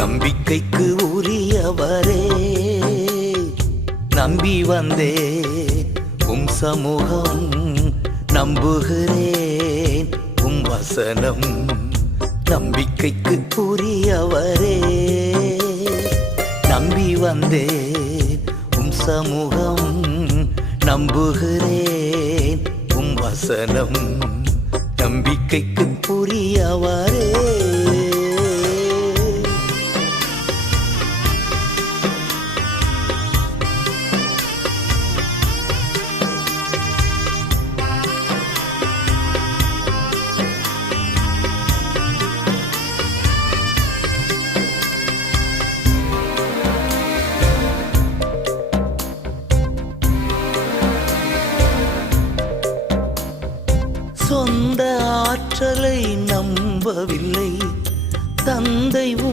நம்பிக்கைக்கு உரியவரே, நம்பி வந்தே உம் சமூகம், நம்புகிறேன் உம் வசனம். நம்பிக்கைக்கு உரியவரே, நம்பி வந்தே உம் சமூகம், நம்புகிறேன் உம் வசனம். நம்பிக்கைக்கு உரியவரே. சொந்த ஆற்றலை நம்பவில்லை, தந்தை